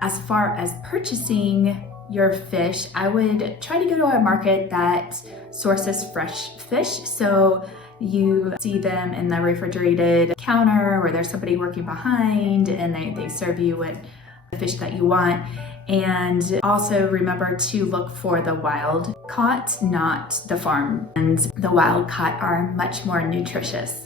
As far as purchasing your fish, I would try to go to a market that sources fresh fish. So you see them in the refrigerated counter where there's somebody working behind and they serve you what the fish that you want. And also remember to look for the wild caught, not the farm. And the wild caught are much more nutritious.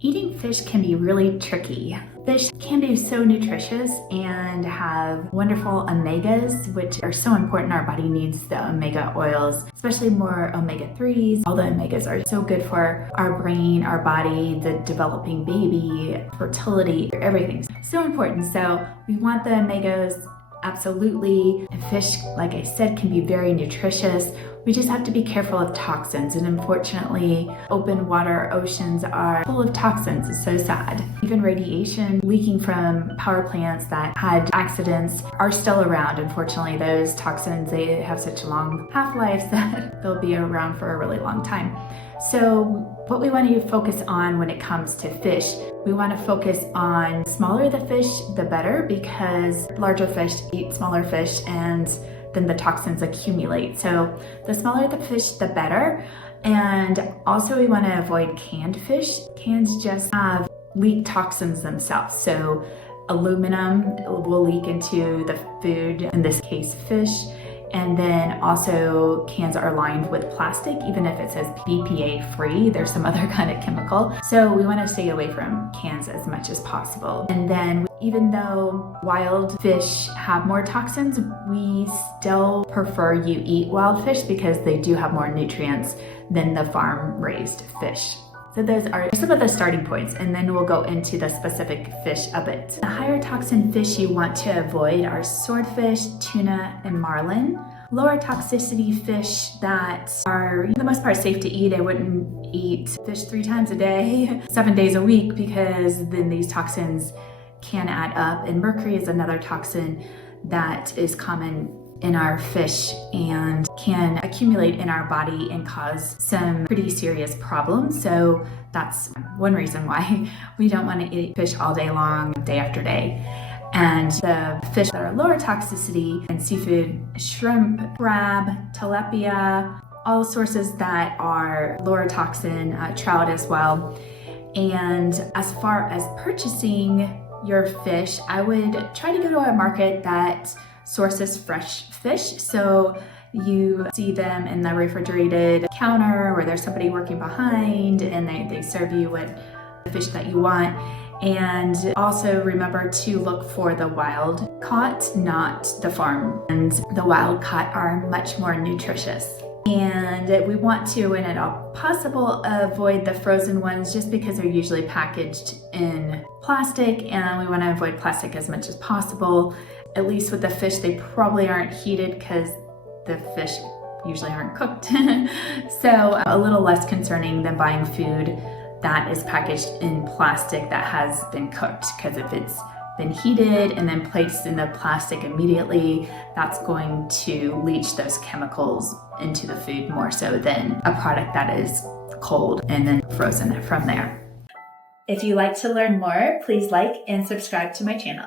Eating fish can be really tricky. Fish can be so nutritious and have wonderful omegas, which are so important. Our body needs the omega oils, especially more omega-3s. All the omegas are so good for our brain, our body, the developing baby, fertility, everything's so important. So we want the omegas. Absolutely. And fish, like I said, can be very nutritious. We just have to be careful of toxins, and unfortunately, open water oceans are full of toxins. It's so sad. Even radiation leaking from power plants that had accidents are still around. Unfortunately, those toxins, they have such long half-lives that they'll be around for a really long time. So what we want to focus on when it comes to fish, we want to focus on smaller the fish, the better, because larger fish eat smaller fish and then the toxins accumulate. So the smaller the fish, the better. And also we want to avoid canned fish. Cans just have leak toxins themselves. So aluminum will leak into the food, in this case fish. And then also cans are lined with plastic, even if it says BPA free, there's some other kind of chemical. So we want to stay away from cans as much as possible. And then even though wild fish have more toxins, we still prefer you eat wild fish because they do have more nutrients than the farm raised fish. So those are some of the starting points, and then we'll go into the specific fish a bit. The higher toxin fish you want to avoid are swordfish, tuna, and marlin. Lower toxicity fish that are, for the most part, safe to eat. I wouldn't eat fish 3 times a day, 7 days a week, because then these toxins can add up. And mercury is another toxin that is common in our fish and can accumulate in our body and cause some pretty serious problems. So that's one reason why we don't want to eat fish all day long, day after day. And the fish that are lower toxicity and seafood, shrimp, crab, tilapia, all sources that are lower toxin, trout as well. And as far as purchasing your fish, I would try to go to a market that sources fresh fish. So you see them in the refrigerated counter where there's somebody working behind and they serve you what the fish that you want. And also remember to look for the wild caught, not the farm. And the wild caught are much more nutritious. And we want to, when at all possible, avoid the frozen ones just because they're usually packaged in plastic, and we want to avoid plastic as much as possible. At least with the fish, they probably aren't heated because the fish usually aren't cooked. So a little less concerning than buying food that is packaged in plastic that has been cooked, because if it's been heated and then placed in the plastic immediately, that's going to leach those chemicals into the food more so than a product that is cold and then frozen from there. If you'd like to learn more, please like and subscribe to my channel.